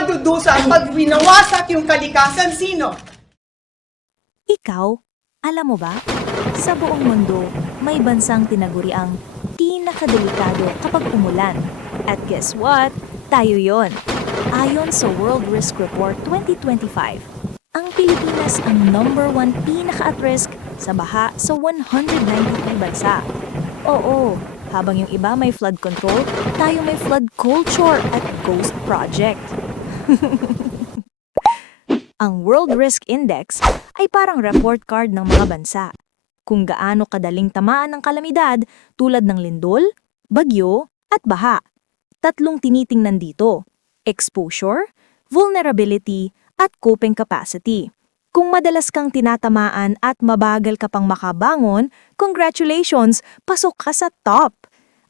magdudusa pag winawasak yung kalikasan? Sino? Ikaw, alam mo ba? Sa buong mundo, may bansang tinaguri ang pinakadelikado kapag umulan. At guess what? Tayo yon. Ayon sa World Risk Report 2025, ang Pilipinas ang #1 pinaka-at-risk sa baha sa 193 bansa. Oo, habang yung iba may flood control, tayo may flood culture at ghost project. Ang World Risk Index ay parang report card ng mga bansa. Kung gaano kadaling tamaan ng kalamidad tulad ng lindol, bagyo, at baha. Tatlong tinitingnan dito: exposure, vulnerability, at coping capacity. Kung madalas kang tinatamaan at mabagal ka pang makabangon, congratulations, pasok ka sa top.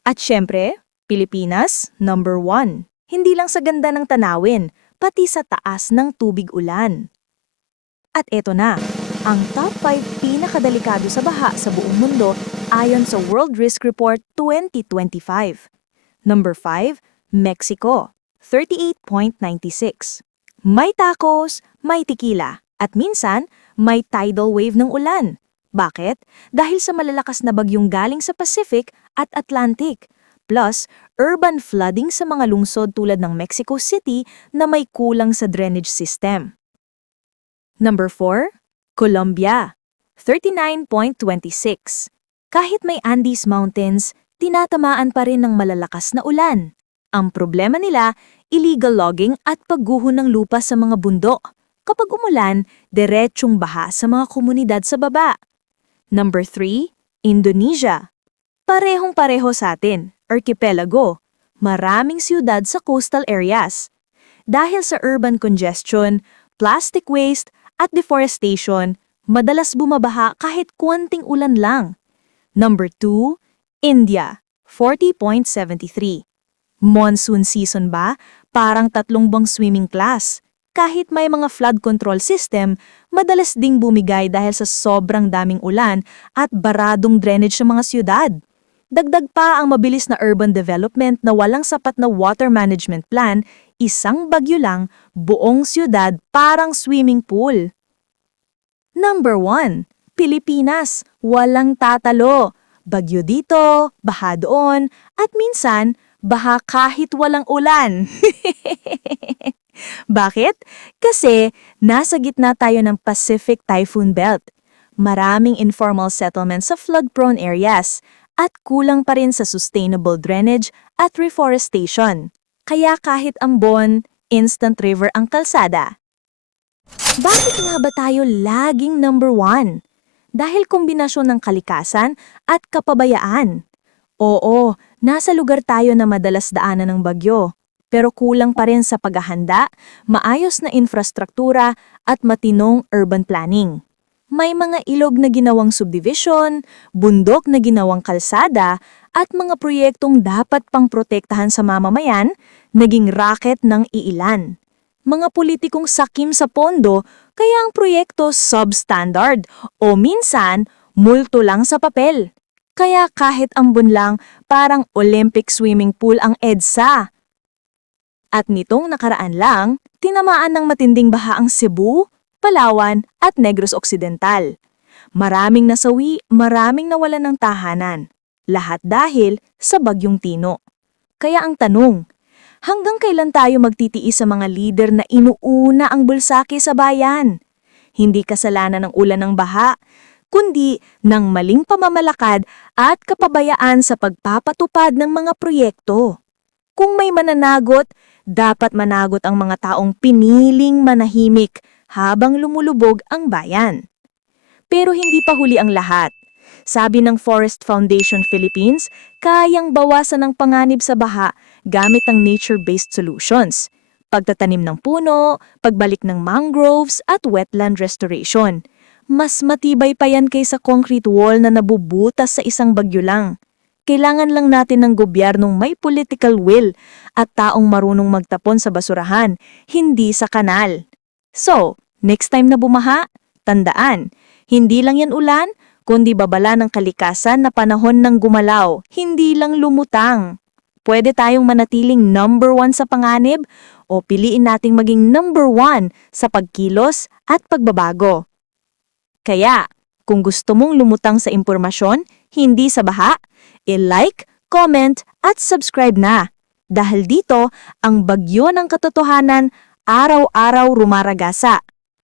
At syempre, Pilipinas, #1. Hindi lang sa ganda ng tanawin, pati sa taas ng tubig ulan. At eto na, ang top 5 pinakadelikado sa baha sa buong mundo ayon sa World Risk Report 2025. Number 5, Mexico, 38.96. May tacos, may tequila, at minsan may tidal wave ng ulan. Bakit? Dahil sa malalakas na bagyong galing sa Pacific at Atlantic. Plus, urban flooding sa mga lungsod tulad ng Mexico City na may kulang sa drainage system. Number 4, Colombia, 39.26. Kahit may Andes Mountains, tinatamaan pa rin ng malalakas na ulan. Ang problema nila, illegal logging at pagguho ng lupa sa mga bundok. Kapag umulan, diretsyong baha sa mga komunidad sa baba. Number 3, Indonesia. Parehong-pareho sa atin, archipelago. Maraming siyudad sa coastal areas. Dahil sa urban congestion, plastic waste, at deforestation, madalas bumabaha kahit konting ulan lang. Number 2, India, 40.73. Monsoon season ba? Parang tatlong buwang swimming class. Kahit may mga flood control system, madalas ding bumigay dahil sa sobrang daming ulan at baradong drainage sa mga siyudad. Dagdag pa ang mabilis na urban development na walang sapat na water management plan, isang bagyo lang, buong siyudad parang swimming pool. Number 1, Pilipinas, walang tatalo. Bagyo dito, baha doon, at minsan, baha kahit walang ulan. Bakit? Kasi nasa gitna tayo ng Pacific Typhoon Belt. Maraming informal settlements sa flood-prone areas at kulang pa rin sa sustainable drainage at reforestation. Kaya kahit ambon, instant river ang kalsada. Bakit nga ba tayo laging number 1? Dahil kombinasyon ng kalikasan at kapabayaan. Oo, nasa lugar tayo na madalas daanan ng bagyo, pero kulang pa rin sa paghahanda, maayos na infrastruktura at matinong urban planning. May mga ilog na ginawang subdivision, bundok na ginawang kalsada, at mga proyektong dapat pang protektahan sa mamamayan, naging racket ng iilan. Mga politikong sakim sa pondo, kaya ang proyekto substandard o minsan multo lang sa papel. Kaya kahit ambon lang, parang Olympic swimming pool ang EDSA. At nitong nakaraan lang, tinamaan ng matinding baha ang Cebu, Palawan at Negros Occidental. Maraming nasawi, maraming nawalan ng tahanan. Lahat dahil sa Bagyong Tino. Kaya ang tanong, hanggang kailan tayo magtitiis sa mga lider na inuuna ang bulsaki sa bayan? Hindi kasalanan ng ulan ng baha, kundi ng maling pamamalakad at kapabayaan sa pagpapatupad ng mga proyekto. Kung may mananagot, dapat managot ang mga taong piniling manahimik habang lumulubog ang bayan. Pero hindi pa huli ang lahat. Sabi ng Forest Foundation Philippines, kayang bawasan ang panganib sa baha gamit ang nature-based solutions. Pagtatanim ng puno, pagbalik ng mangroves at wetland restoration. Mas matibay pa yan kaysa concrete wall na nabubutas sa isang bagyo lang. Kailangan lang natin ng gobyernong may political will at taong marunong magtapon sa basurahan, hindi sa kanal. So, next time na bumaha, tandaan, hindi lang yan ulan, kundi babala ng kalikasan na panahon ng gumalaw, hindi lang lumutang. Pwede tayong manatiling number 1 sa panganib o piliin nating maging number 1 sa pagkilos at pagbabago. Kaya, kung gusto mong lumutang sa impormasyon, hindi sa baha, i-like, comment at subscribe na. Dahil dito, ang bagyo ng katotohanan araw-araw rumaragasa.